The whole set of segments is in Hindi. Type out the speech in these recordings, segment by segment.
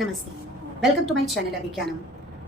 नमस्ते, वेलकम टू माय चैनल अभिज्ञानम।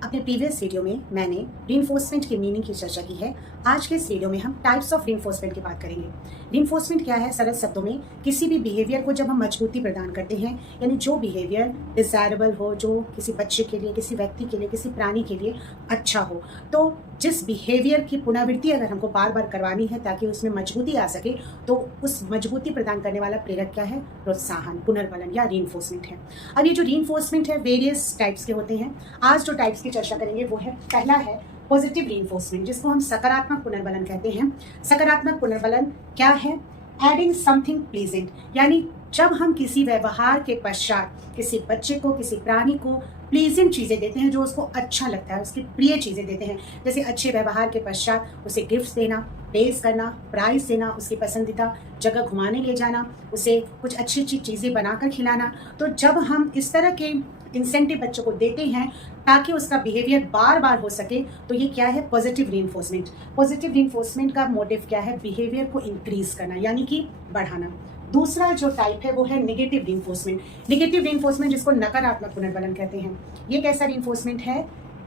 अपने प्रीवियस वीडियो में मैंने रीइंफोर्समेंट की मीनिंग की चर्चा की है। आज के इस वीडियो में हम टाइप्स ऑफ रीइंफोर्समेंट की बात करेंगे। रीइंफोर्समेंट क्या है? सरल शब्दों में किसी भी बिहेवियर को जब हम मजबूती प्रदान करते हैं, यानी जो बिहेवियर डिजायरेबल हो, जो किसी बच्चे के लिए, किसी व्यक्ति के लिए, किसी प्राणी के लिए अच्छा हो, तो जिस बिहेवियर की पुनरावृत्ति अगर हमको बार बार करवानी है ताकि उसमें मजबूती आ सके, तो उस मजबूती प्रदान करने वाला प्रेरक क्या है? प्रोत्साहन, पुनर्बलन या रीइंफोर्समेंट है। अब ये जो रीइंफोर्समेंट है वेरियस टाइप्स के होते हैं। आज जो टाइप्स की चर्चा करेंगे वो है, पहला है पॉजिटिव रीइंफोर्समेंट, जिसको हम सकारात्मक पुनर्बलन कहते हैं। सकारात्मक पुनर्बलन क्या है? एडिंग समथिंग प्लीजेंट, यानी जब हम किसी व्यवहार के पश्चात किसी बच्चे को, किसी प्राणी को प्लीजेंट चीजें देते हैं, जो उसको अच्छा लगता है, उसकी प्रिय चीजें देते हैं, जैसे अच्छे व्यवहार के पश्चात उसे गिफ्ट देना, प्रेज करना, प्राइज देना, उसकी पसंदीदा जगह घुमाने ले जाना, उसे कुछ अच्छी अच्छी चीजें बनाकर खिलाना। तो जब हम इस तरह के इंसेंटिव बच्चों को देते हैं ताकि उसका बिहेवियर बार बार हो सके, तो ये क्या है? Positive reinforcement. पॉजिटिव रीइंफोर्समेंट का मोटिव क्या है? बिहेवियर को इंक्रीज करना, यानी कि बढ़ाना। दूसरा जो टाइप है वो है नेगेटिव रीइंफोर्समेंट। नेगेटिव रीइंफोर्समेंट, जिसको नकारात्मक पुनर्बलन कहते हैं। ये कैसा रीइंफोर्समेंट है?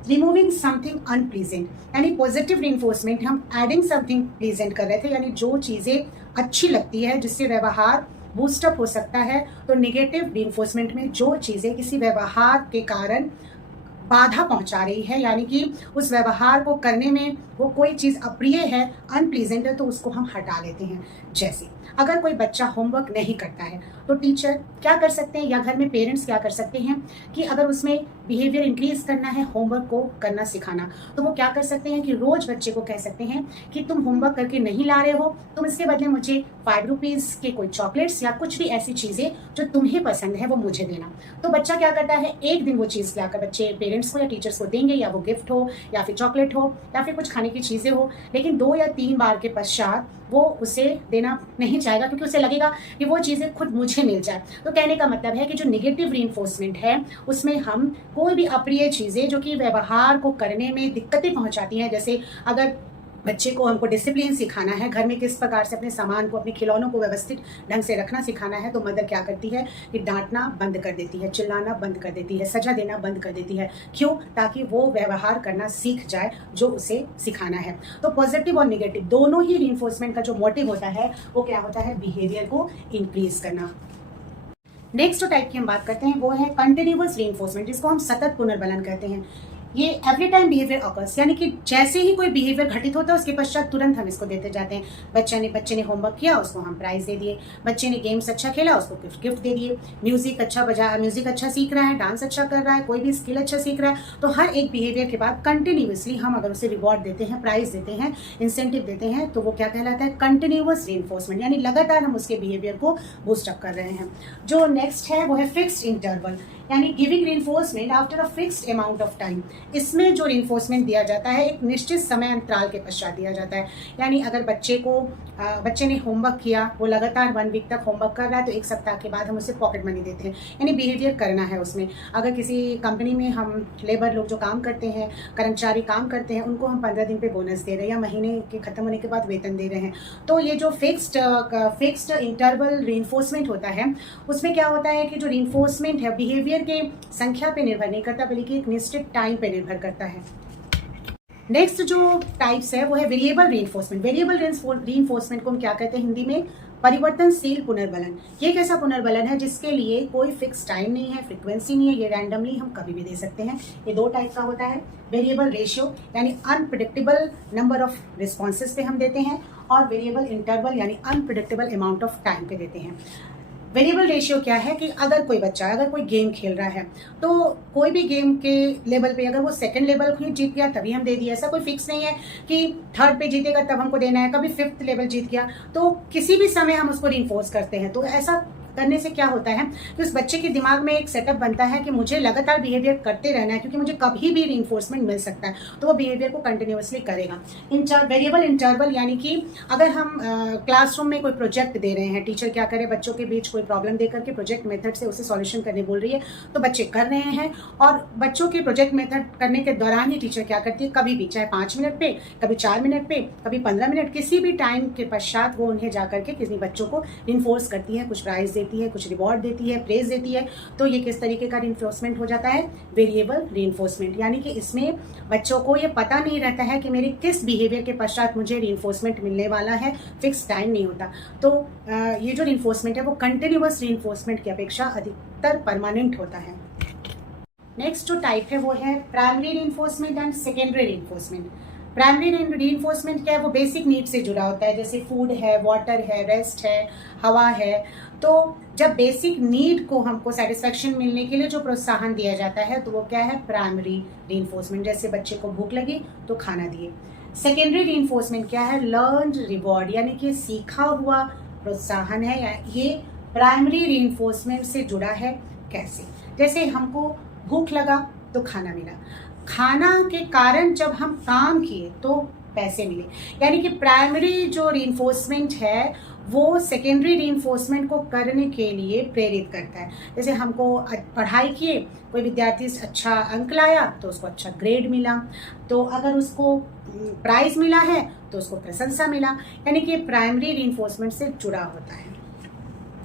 रिमूविंग समथिंग अनप्लीजेंट, यानी पॉजिटिव रीइंफोर्समेंट हम एडिंग समथिंग प्लीजेंट कर रहे थे, यानी जो चीजें अच्छी लगती है, जिससे व्यवहार बूस्टअप हो सकता है। तो नेगेटिव रीइंफोर्समेंट में जो चीजें किसी व्यवहार के कारण बाधा पहुंचा रही है, यानी कि उस व्यवहार को करने में वो कोई चीज अप्रिय है, अनप्लीजेंट है, तो उसको हम हटा लेते हैं। जैसे अगर कोई बच्चा होमवर्क नहीं करता है तो टीचर क्या कर सकते हैं, या घर में पेरेंट्स क्या कर सकते हैं कि अगर उसमें बिहेवियर इंक्रीज करना है, होमवर्क को करना सिखाना, तो वो क्या कर सकते हैं कि रोज बच्चे को कह सकते हैं कि तुम होमवर्क करके नहीं ला रहे हो, तुम इसके बदले मुझे 5 रुपीज के कोई चॉकलेट्स या कुछ भी ऐसी चीजें जो तुम्हें पसंद है वो मुझे देना। तो बच्चा क्या करता है, एक दिन वो चीज लाकर बच्चे पेरेंट्स को या टीचर्स को देंगे, या वो गिफ्ट हो, या फिर चॉकलेट हो, या फिर कुछ खाने की चीजें हो, लेकिन 2 या 3 बार के पश्चात वो उसे देना नहीं चाहेगा, क्योंकि उसे लगेगा कि वो चीजें खुद मुझे मिल जाए। तो कहने का मतलब है कि जो नेगेटिव रीइंफोर्समेंट है उसमें हम कोई भी अप्रिय चीजें जो कि व्यवहार को करने में दिक्कतें पहुंचाती हैं, जैसे अगर बच्चे को हमको डिसिप्लिन सिखाना है, घर में किस प्रकार से अपने सामान को, अपने खिलौनों को व्यवस्थित ढंग से रखना सिखाना है, तो मदर क्या करती है कि डांटना बंद कर देती है, चिल्लाना बंद कर देती है, सजा देना बंद कर देती है। क्यों? ताकि वो व्यवहार करना सीख जाए जो उसे सिखाना है। तो पॉजिटिव और नेगेटिव दोनों ही रीइंफोर्समेंट का जो मोटिव होता है वो क्या होता है? बिहेवियर को इंक्रीज करना। नेक्स्ट जो टाइप की हम बात करते हैं वो है कंटिन्यूअस रीइंफोर्समेंट, जिसको हम सतत पुनर्बलन कहते हैं। ये एवरी टाइम बिहेवियर ऑकर्स, यानी कि जैसे ही कोई बिहेवियर घटित होता है उसके पश्चात तुरंत हम इसको देते जाते हैं। बच्चे ने होमवर्क किया, उसको हम प्राइज दे दिए। बच्चे ने गेम्स अच्छा खेला, उसको गिफ्ट दे दिए। म्यूजिक अच्छा सीख रहा है, डांस अच्छा कर रहा है, कोई भी स्किल अच्छा सीख रहा है, तो हर एक बिहेवियर के बाद कंटिन्यूअसली हम अगर उसे रिवॉर्ड देते हैं, प्राइज देते हैं, इंसेंटिव देते हैं, तो वो क्या कहलाता है? कंटिन्यूअस रीइंफोर्समेंट, यानी लगातार हम उसके बिहेवियर को बूस्टअप कर रहे हैं। जो नेक्स्ट है वो है फिक्स्ड इंटरवल, यानी giving reinforcement after a fixed amount of time. इसमें जो रीइंफोर्समेंट दिया जाता है एक निश्चित समय अंतराल के पश्चात दिया जाता है। यानी अगर बच्चे ने होमवर्क किया, वो लगातार 1 वीक तक होमवर्क कर रहा है, तो 1 सप्ताह के बाद हम उसे पॉकेट मनी देते हैं, यानी बिहेवियर करना है उसमें। अगर किसी कंपनी में हम लेबर लोग जो काम करते हैं, कर्मचारी काम करते हैं, उनको हम 15 दिन पे बोनस दे रहे हैं, या महीने के खत्म होने के बाद वेतन दे रहे हैं। तो ये जो फिक्स्ड इंटरवल रीइंफोर्समेंट होता है, उसमें क्या होता है कि जो रीइंफोर्समेंट है बिहेवियर के संख्या पे निर्भर नहीं करता, बल्कि एक निश्चित टाइम पे निर्भर करता है। नेक्स्ट जो टाइप्स है वो है वेरिएबल रीइंफोर्समेंट। वेरिएबल रीइंफोर्समेंट को हम क्या कहते हैं हिंदी में? परिवर्तनशील पुनर्बलन। ये एक ऐसा पुनर्बलन है जिसके लिए कोई फिक्स टाइम नहीं है, फ्रीक्वेंसी नहीं है, ये रैंडमली हम कभी भी दे सकते हैं। ये 2 टाइप का होता है। वेरिएबल रेशियो, यानी अनप्रिडिक्टेबल नंबर ऑफ रिस्पॉन्सेज पे हम देते हैं, और वेरिएबल इंटरवल यानी अनप्रिडिक्टेबल अमाउंट ऑफ टाइम पे देते हैं। वेरिएबल रेशियो क्या है कि अगर कोई बच्चा अगर कोई गेम खेल रहा है, तो कोई भी गेम के लेवल पे अगर वो सेकंड लेवल को जीत गया तभी हम दे दिए, ऐसा कोई फिक्स नहीं है कि थर्ड पे जीतेगा तब हमको देना है। कभी 5th लेवल जीत गया तो किसी भी समय हम उसको रीइंफोर्स करते हैं। तो ऐसा करने से क्या होता है कि उस बच्चे के दिमाग में एक सेटअप बनता है कि मुझे लगातार बिहेवियर करते रहना है, क्योंकि मुझे कभी भी रीइंफोर्समेंट मिल सकता है, तो वो बिहेवियर को कंटिन्यूअसली करेगा। वेरिएबल इंटरवल, यानी कि अगर हम क्लासरूम में कोई प्रोजेक्ट दे रहे हैं, टीचर क्या करे, बच्चों के बीच कोई प्रॉब्लम दे करके प्रोजेक्ट मेथड से उसे सॉल्यूशन करने बोल रही है, तो बच्चे कर रहे हैं, और बच्चों के प्रोजेक्ट मेथड करने के दौरान ही टीचर क्या करती है, कभी भी चाहे 5 मिनट पे, कभी 4 मिनट पे, कभी 15 मिनट, किसी भी टाइम के पश्चात वो उन्हें जाकर के किसी बच्चों को रीइंफोर्स करती है, कुछ प्राइज देती है, कुछ रिवॉर्ड देती है, प्रेज देती है, तो ये किस तरीके का रीइंफोर्समेंट हो जाता है? Variable reinforcement. यानी कि इसमें बच्चों को ये पता नहीं रहता है कि मेरे किस बिहेवियर के पश्चात मुझे रीइंफोर्समेंट मिलने वाला है, फिक्स टाइम नहीं होता। तो ये जो रीइंफोर्समेंट है वो कंटिन्यूअस रीइंफोर्समेंट की अपेक्षा अधिकतर परमानेंट होता है। नेक्स्ट जो टाइप है वो है primary reinforcement and secondary reinforcement. Primary reinforcement क्या है? वो बेसिक नीड से जुड़ा होता है, जैसे फूड है, वाटर है, रेस्ट है, हवा है। तो जब बेसिक नीड को हमको सेटिस्फेक्शन मिलने के लिए जो प्रोत्साहन दिया जाता है तो वो क्या है? Primary reinforcement. जैसे बच्चे को भूख लगी तो खाना दिए। सेकेंडरी रीइंफोर्समेंट क्या है? लर्न्ड रिवॉर्ड, यानी कि सीखा हुआ प्रोत्साहन है। ये प्राइमरी रीइंफोर्समेंट से जुड़ा है। कैसे? जैसे हमको भूख लगा तो खाना मिला, खाना के कारण जब हम काम किए तो पैसे मिले। यानी कि प्राइमरी जो रीइंफोर्समेंट है वो सेकेंडरी रीइंफोर्समेंट को करने के लिए प्रेरित करता है। जैसे हमको पढ़ाई किए, कोई विद्यार्थी अच्छा अंक लाया तो उसको अच्छा ग्रेड मिला, तो अगर उसको प्राइज मिला है तो उसको प्रशंसा मिला। यानी कि प्राइमरी रीइंफोर्समेंट से जुड़ा होता है।